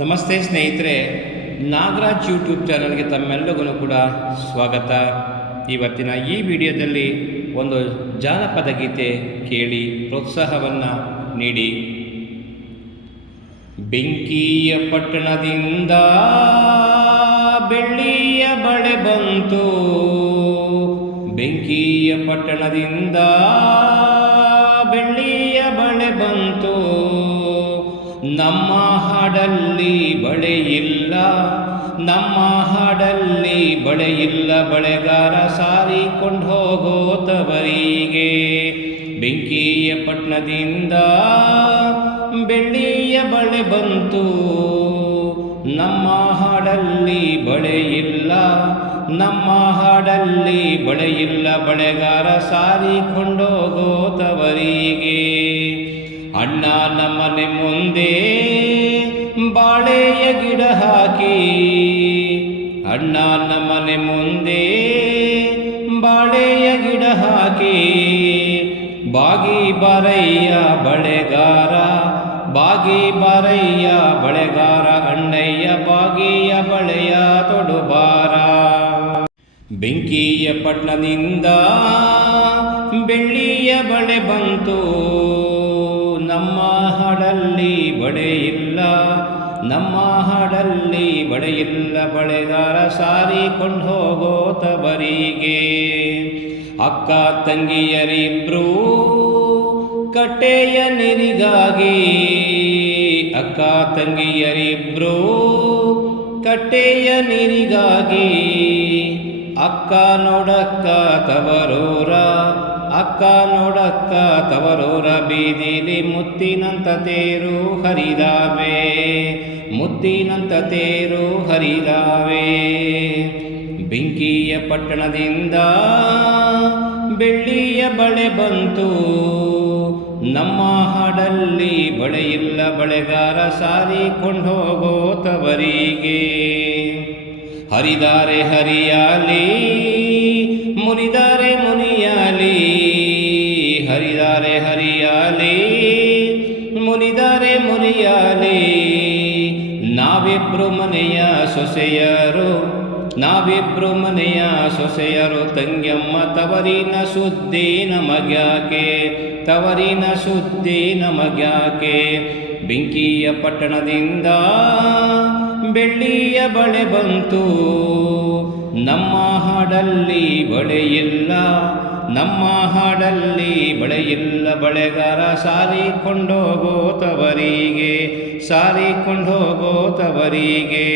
ನಮಸ್ತೆ ಸ್ನೇಹಿತರೆ, ನಾಗರಾಜ್ ಯೂಟ್ಯೂಬ್ ಚಾನಲ್ಗೆ ತಮ್ಮೆಲ್ಲರಿಗೂ ಕೂಡ ಸ್ವಾಗತ. ಇವತ್ತಿನ ಈ ವಿಡಿಯೋದಲ್ಲಿ ಒಂದು ಜಾನಪದ ಗೀತೆ ಕೇಳಿ ಪ್ರೋತ್ಸಾಹವನ್ನು ನೀಡಿ. ಬೆಂಕಿಯ ಪಟ್ಟಣದಿಂದ ಬೆಳ್ಳಿಯ ಬಳೆ ಬಂತು, ಬೆಂಕಿಯ ಪಟ್ಟಣದಿಂದ ಬೆಳ್ಳಿಯ ಬಳೆ ಬಂತು. ನಮ್ಮ ಹಾಡಲ್ಲಿ ಬಳೆಯಿಲ್ಲ, ನಮ್ಮ ಹಾಡಲ್ಲಿ ಬಳೆಯಿಲ್ಲ, ಬಳೆಗಾರ ಸಾರಿಕೊಂಡು ಹೋಗೋ ತವರಿಗೆ. ಬೆಂಕಿಯ ಪಟ್ಟಣದಿಂದ ಬೆಳ್ಳಿಯ ಬಳೆ ಬಂತು, ನಮ್ಮ ಹಾಡಲ್ಲಿ ಬಳೆಯಿಲ್ಲ, ನಮ್ಮ ಹಾಡಲ್ಲಿ ಬಳೆಯಿಲ್ಲ, ಬಳೆಗಾರ ಸಾರಿಕೊಂಡೋಗೋ ತವರಿಗೆ. ಅಣ್ಣ ನಮ್ಮನೆ ಮುಂದೆ ಬಾಳೆಯ ಗಿಡ ಹಾಕಿ, ಅಣ್ಣ ನಮ್ಮನೆ ಮುಂದೆ ಬಾಳೆಯ ಗಿಡ ಹಾಕಿ. ಬಾಗಿ ಬಾರಯ್ಯ ಬಳೆಗಾರ, ಬಾಗಿ ಬಾರಯ್ಯ ಬಳೆಗಾರ, ಅಣ್ಣಯ್ಯ ಬಾಗಿಯ ಬಳೆಯ ತೊಡುಬಾರ. ಬೆಂಕಿಯ ಪಟ್ಟಣದಿಂದ ಬೆಳ್ಳಿಯ ಬಳೆ ಬಂತು, ನಮ್ಮ ಹಾಡಲ್ಲಿ ಬಳೆಯಿಲ್ಲ, ನಮ್ಮ ಹಾಡಲ್ಲಿ ಬಳೆಯಿಲ್ಲ, ಬಳೆಗಾರ ಸಾರಿಕೊಂಡು ಹೋಗೋ ತವರಿಗೆ. ಅಕ್ಕ ತಂಗಿಯರಿಬ್ರು ಕಟ್ಟೆಯ ನೀರಿಗಾಗಿ, ಅಕ್ಕ ತಂಗಿಯರಿಬ್ರು ಕಟ್ಟೆಯ ನೀರಿಗಾಗಿ. ಅಕ್ಕ ನೋಡಕ್ಕ ತವರೂರ, ಅಕ್ಕ ನೋಡಕ್ಕ ತವರೂರ, ಬೀದಿಲಿ ಮುತ್ತಿನಂತ ತೇರು ಹರಿದಾವೆ, ಮುತ್ತಿನಂತ ತೇರು ಹರಿದಾವೆ. ಬೆಂಕಿಯ ಪಟ್ಟಣದಿಂದ ಬೆಳ್ಳಿಯ ಬಳೆ ಬಂತು, ನಮ್ಮ ಹಾಡಲ್ಲಿ ಬಳೆಯಿಲ್ಲ, ಬಳೆಗಾರ ಸಾರಿಕೊಂಡು ಹೋಗೋ ತವರಿಗೆ. ಹರಿದಾರೆ ಹರಿಯಾಲಿ, ಮುನಿದಾರೆ ಮುನಿಯಾಲಿ, ಹರಿದಾರೆ ಹರಿಯಾಲಿ, ಮುನಿದಾರೆ ಮುನಿಯಾಲಿ. ನಾವಿಬ್ರು ಮನೆಯ ಸೊಸೆಯರು, ನಾವಿಬ್ರು ಮನೆಯ ಸೊಸೆಯರು, ತಂಗ್ಯಮ್ಮ ತವರಿನ ಸುದ್ದಿ ನಮಗ್ಯಾಕೆ, ತವರಿನ ಸುದ್ದಿ ನಮಗ್ಯಾಕೆ. ಬೆಂಕಿಯ ಪಟ್ಟಣದಿಂದ ಬೆಳ್ಳಿಯ ಬಳೆ ಬಂತು, ನಮ್ಮ ಹಾಡಲ್ಲಿ ಬಳೆಯಿಲ್ಲ, ನಮ್ಮ ಹಾಡಲ್ಲಿ ಬಳೆಯಿಲ್ಲ, ಬಳೆಗಾರ ಸಾರಿಕೊಂಡೋಗೋ ತವರಿಗೆ, ಸಾರಿಕೊಂಡು ಹೋಗೋ ತವರಿಗೆ.